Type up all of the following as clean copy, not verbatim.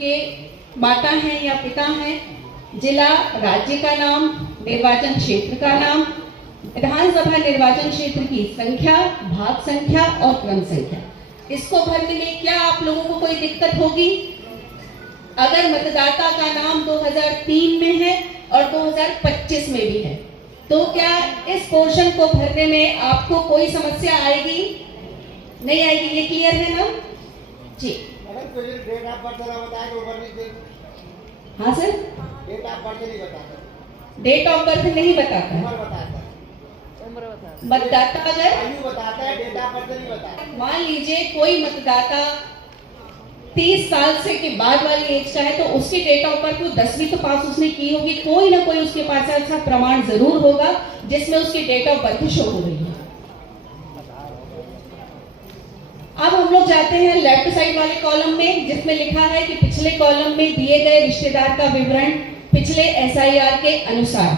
के माता हैं या पिता हैं, जिला, राज्य का नाम, निर्वाचन क्षेत्र का नाम, विधानसभा निर्वाचन क्षेत्र की संख्या, भाग संख्या और क्रम संख्या। इसको भरने में क्या आप लोगों को कोई दिक्कत होगी? अगर मतदाता का नाम 2003 में है और 2025 में भी है, तो क्या इस पोर्शन को भरने में आपको कोई समस्या आएगी? नहीं आएगी, ये क्लियर है ना जी? डेट ऑफ बर्थ बताए तो भर लीजिए। हाँ सर, डेट ऑफ बर्थ नहीं बताता, डेट ऑफ बर्थ नहीं बताता है, उम्र बताता है। मतदाता अगर आयु बताता है, डेट ऑफ बर्थ नहीं बताता। मान लीजिए कोई मतदाता 30 साल से के बाद वाली एज का है, तो उसकी डेट ऑफ बर्थ को 10वीं तो पास उसने की होगी, कोई ना कोई उसके पास ऐसा प्रमाण जरूर होगा जिसमें उसकी डेट ऑफ बर्थ शो हो रही है। अब हम लोग जाते हैं लेफ्ट साइड वाले कॉलम में, जिसमें लिखा है कि पिछले कॉलम में दिए गए रिश्तेदार का विवरण पिछले एसआईआर के अनुसार।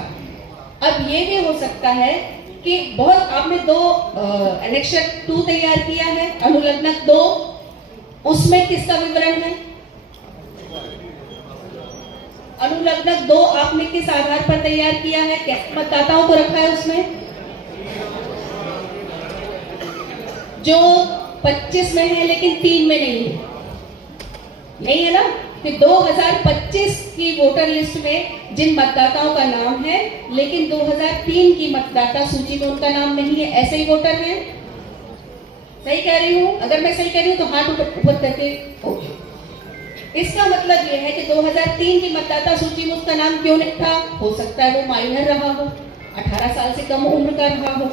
अब ये भी हो सकता है कि बहुत आपने दो एनेक्सर 2 तैयार किया है, अनुलग्नक 2, उसमें किसका विवरण है? अनुलग्नक 2 आपने किस आधार पर तैयार किया है? कैसे मतदाताओं को रखा है उसमें? जो 25 में है लेकिन 3 में नहीं है, नहीं है ना? कि 2025 की वोटर लिस्ट में जिन मतदाताओं का नाम है लेकिन 2003 की मतदाता सूची में उनका नाम नहीं है, ऐसे ही वोटर हैं। सही कह रही हूँ? अगर मैं सही कह रही हूँ तो हाथ ऊपर करके ओके। इसका मतलब यह है कि 2003 की मतदाता सूची में उसका नाम क्यों नहीं था? हो सकता है वो माइनर रहा हो, 18 साल से कम उम्र का रहा हो।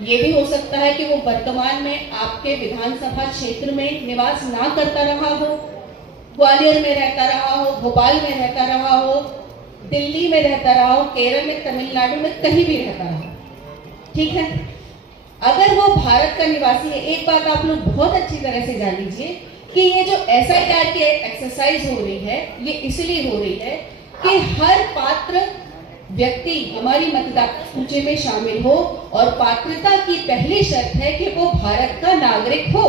ये भी हो सकता है कि वो वर्तमान में आपके विधानसभा क्षेत्र में निवास ना करता रहा हो, ग्वालियर में रहता रहा हो, भोपाल में रहता रहा हो, दिल्ली में रहता रहा हो, केरल में, तमिलनाडु में, कहीं भी रहता रहा। ठीक है, अगर वो भारत का निवासी है, एक बात आप लोग बहुत अच्छी तरह से जान लीजिए कि ये जो एसआईआर की एक्सरसाइज हो रही है, ये इसलिए हो रही है कि हर पात्र व्यक्ति हमारी मतदाता सूची में शामिल हो, और पात्रता की पहली शर्त है कि वो भारत का नागरिक हो।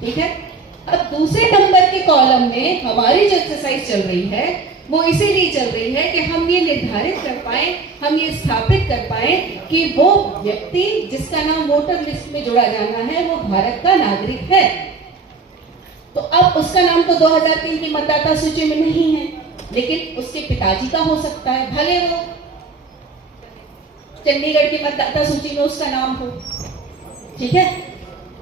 ठीक है, अब दूसरे नंबर के कॉलम में हमारी जो एक्सरसाइज चल रही है वो इसीलिए चल रही है कि हम ये निर्धारित कर पाए, हम ये स्थापित कर पाए कि वो व्यक्ति जिसका नाम वोटर लिस्ट में जोड़ा जाना है वो भारत का नागरिक है। तो अब उसका नाम तो 2003 की मतदाता सूची में नहीं है, लेकिन उसके पिताजी का हो सकता है, भले वो चंडीगढ़ की मतदाता सूची में उसका नाम हो। ठीक है,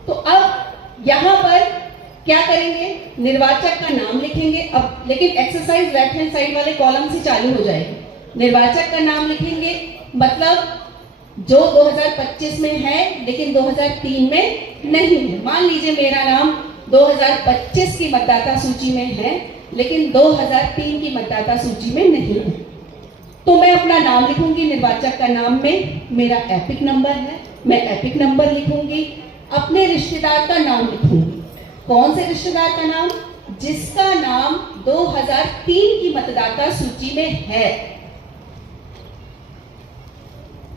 तो अब यहां पर क्या करेंगे? निर्वाचक का नाम लिखेंगे। अब लेकिन एक्सरसाइज लेफ्ट हैंड साइड वाले कॉलम से चालू हो जाएगी। निर्वाचक का नाम लिखेंगे, मतलब जो 2025 में है लेकिन 2003 में नहीं है। मान लीजिए मेरा नाम 2025 की मतदाता सूची में है लेकिन 2003 की मतदाता सूची में नहीं है, तो मैं अपना नाम लिखूंगी। निर्वाचक का नाम में मेरा एपिक नंबर है, मैं एपिक नंबर लिखूंगी। अपने रिश्तेदार का नाम लिखूंगी। कौन से रिश्तेदार का नाम? जिसका नाम 2003 की मतदाता सूची में है।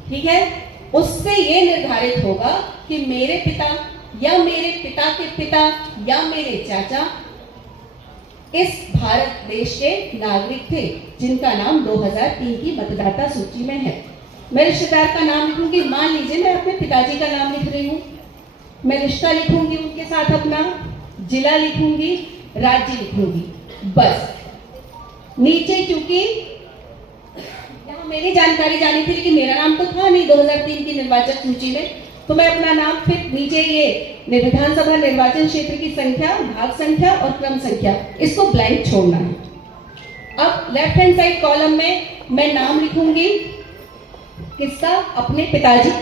ठीक है, उससे यह निर्धारित होगा कि मेरे पिता या मेरे पिता के पिता या मेरे चाचा इस भारत देश के नागरिक थे जिनका नाम 2003 की मतदाता सूची में है। मैं रिश्तेदार का नाम लिखूंगी। मान लीजिए मैं अपने पिताजी का नाम लिख रही हूं, मैं रिश्ता लिखूंगी उनके साथ, अपना जिला लिखूंगी, राज्य लिखूंगी, बस। नीचे क्योंकि यहाँ मेरी जानकारी जानी थी लेकिन मेरा नाम तो था नहीं 2003 की निर्वाचक सूची में, तो मैं अपना नाम फिर नीचे ये विधानसभा निर्वाचन क्षेत्र की संख्या, भाग संख्या और क्रम संख्या, इसको ब्लैंक छोड़ना है। अब लेफ्ट हैंड साइड कॉलम में मैं नाम लिखूंगी किसका? अपने पिताजी का।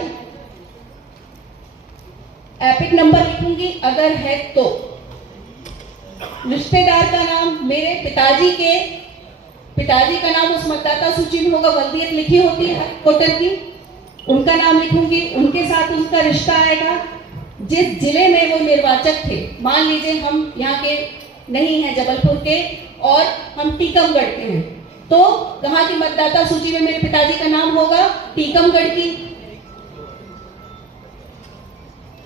एपिक नंबर लिखूंगी अगर है तो। रिश्तेदार का नाम, मेरे पिताजी का नाम उस मतदाता सूची में होगा, वल्दियत लिखी होती है वोटर की, उनका नाम लिखूंगी, उनके साथ उनका रिश्ता आएगा। जिस जिले में वो निर्वाचक थे, मान लीजिए हम यहाँ के नहीं हैं, जबलपुर के, और हम टीकमगढ़ के हैं, तो कहाँ की मतदाता सूची में मेरे पिताजी का नाम होगा? टीकमगढ़ की।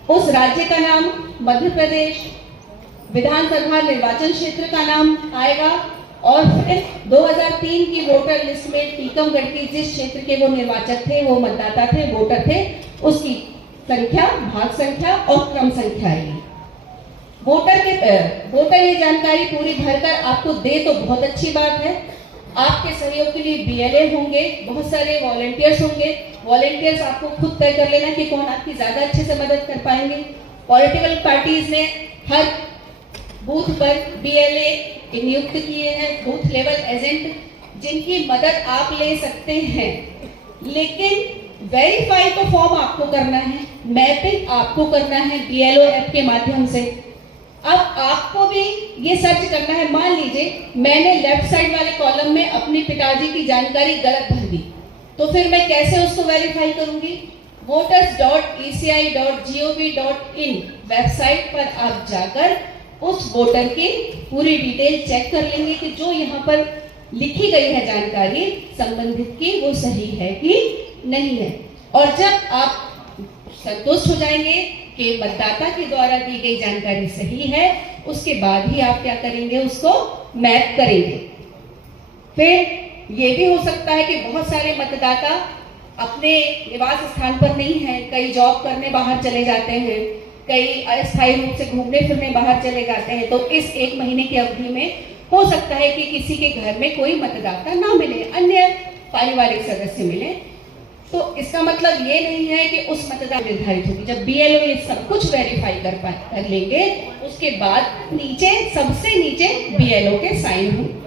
उस राज्य का नाम मध्य प्रदेश, विधानसभा निर्वाचन क्षेत्र का नाम आएगा और फिर 2003 की वोटर लिस्ट में टीकमगढ़ की जिस क्षेत्र के वो निर्वाचक थे, वो मतदाता थे, वोटर थे, उसकी संख्या, भाग संख्या और क्रम संख्या आएगी। वोटर ये जानकारी पूरी भरकर आपको दे तो बहुत अच्छी बात है। आपके सहयोग के लिए बीएलए होंगे, बहुत सारे वॉलंटियर्स होंगे। वॉलंटियर्स आपको खुद तय कर लेना कि कौन आपकी ज्यादा अच्छे से मदद कर पाएंगे। पॉलिटिकल पार्टीज ने हर बूथ पर बीएलए नियुक्त किए हैं, बूथ लेवल एजेंट, जिनकी मदद आप ले सकते हैं। लेकिन वेरीफाई तो फॉर्म आपको करना है, मैपिंग आपको करना है बीएलओ ऐप के माध्यम से। अब आपको भी ये सर्च करना है। मान लीजिए मैंने लेफ्ट साइड वाले कॉलम में अपने पिताजी की जानकारी गलत भर दी, तो फिर मैं कैसे उसको वेरीफाई करूंगी? voters.eci.gov.in वेबसाइट पर आप जाकर उस वोटर की पूरी डिटेल चेक कर लेंगे कि जो यहाँ पर लिखी गई है जानकारी संबंधित की, वो सही है कि नहीं है। और जब आप संतुष्ट हो जाएंगे कि मतदाता के द्वारा दी गई जानकारी सही है, उसके बाद ही आप क्या करेंगे? उसको मैप करेंगे। फिर ये भी हो सकता है कि बहुत सारे मतदाता अपने निवास स्थान पर नहीं है, कई जॉब करने बाहर चले जाते हैं, कई अस्थायी रूप से घूमने फिरने बाहर चले जाते हैं। तो इस 1 महीने की अवधि में हो सकता है कि किसी के घर में कोई मतदाता ना मिले, अन्य पारिवारिक सदस्य मिले। तो इसका मतलब ये नहीं है कि उस मतदाता निर्धारित होगी। जब बीएलओ ये सब कुछ वेरीफाई कर लेंगे, उसके बाद नीचे सबसे नीचे बीएलओ के साइन होंगे।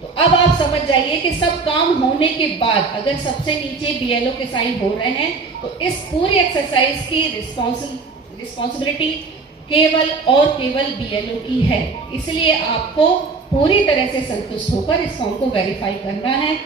तो अब आप समझ जाइए कि सब काम होने के बाद अगर सबसे नीचे बीएलओ के साइन हो रहे हैं, तो इस पूरी एक्सरसाइज की रिस्पॉन्सिबिलिटी केवल और केवल बीएलओ की है। इसलिए आपको पूरी तरह से संतुष्ट होकर इस फॉर्म को वेरीफाई करना है।